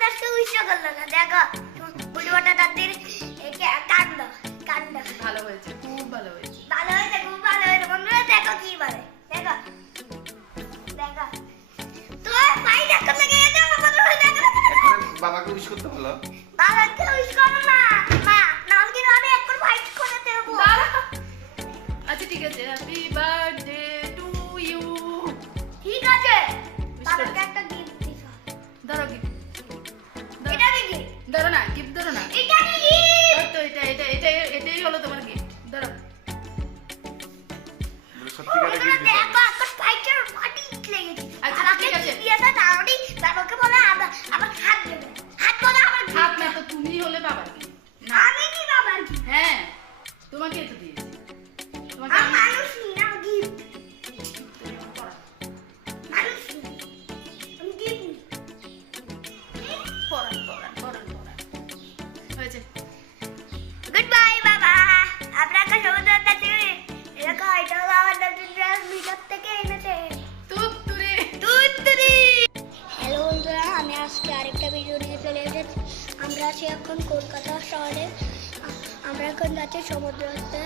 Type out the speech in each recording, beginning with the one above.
আমাদের আজকে উইশ করলো না দেখো বুড়িটা দাদির কান্দ কান্দ ভালো হয়েছে, খুব ভালো হয়েছে। ভালো হয়েছে, খুব ভালো হয়েছে। বন্ধুরা দেখো কি বলে, দেখো দেখো তোর ভাই দেখো না গিয়ে দাও বন্ধুরা দেখো। এখন বাবাকে উইশ করতে বলো। বাবাকে উইশ করো না মা, নাহলে কিন্তু আমি একবার ফাইট করে দেব। আচ্ছা ঠিক আছে, হ্যাপি বার্থডে টু ইউ। ঠিক আছে, বাবাকে একটা গিফট দিছো। ধরো গিফট, এটা কি? ধরো না, গিফট ধরো না। এটা কি? তো এটাই হলো তোমার গিফট। ধরো। সত্যিকারের বন্ধুরা gift দিতে দেখো হবে। একটা ফাইটার পার্টি লেগেছে। আচ্ছা, আমাকে ঠিক আছে। দিয়েছে তাহলে বাবাকে বলে আবার হাত দেবে। হাত বলে আমার হাত না তো তুমি হলে বাবার gift। না, আমি কি বাবার কি? হ্যাঁ তোমাকেই তো দিয়েছি। তোমাকে আমি মানুষ না গিফট। পড়া। মানুষ আমি গিফট। পড়ান। হয়েছে। গুড বাই বাবা। আপনাকে সমুদ্র থেকে এরকম এটা আমাদের মিটার থেকে এনেছে। তুত্তুরি। হ্যালো বন্ধুরা, আমি আজকে আরেকটা ভিডিও নিয়ে চলে এসেছি। আমরা আছি এখন কলকাতা শহরে। আমরা এখন যাচ্ছি সমুদ্রতে।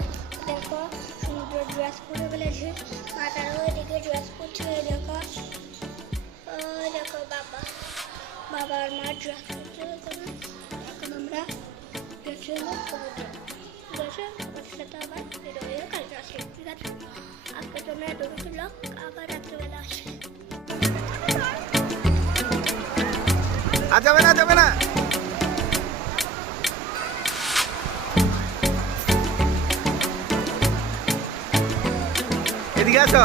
দেখো সমুদ্র ড্রেস পরে ফেলেছি, মাথারও এদিকে ড্রেস পরছে। দেখো ওই দেখো বাবা আর মা ড্রেস পরছে। এখন আমরা যাচ্ছি সমুদ্র। ঠিক আছে, আমার সাথে আবার বেরোয় কালকে আসে। ঠিক আছে, আজকের জন্য এতটুকু লোক, আবার রাত্রেবেলা আসে। যাবে না এদিকে আসো।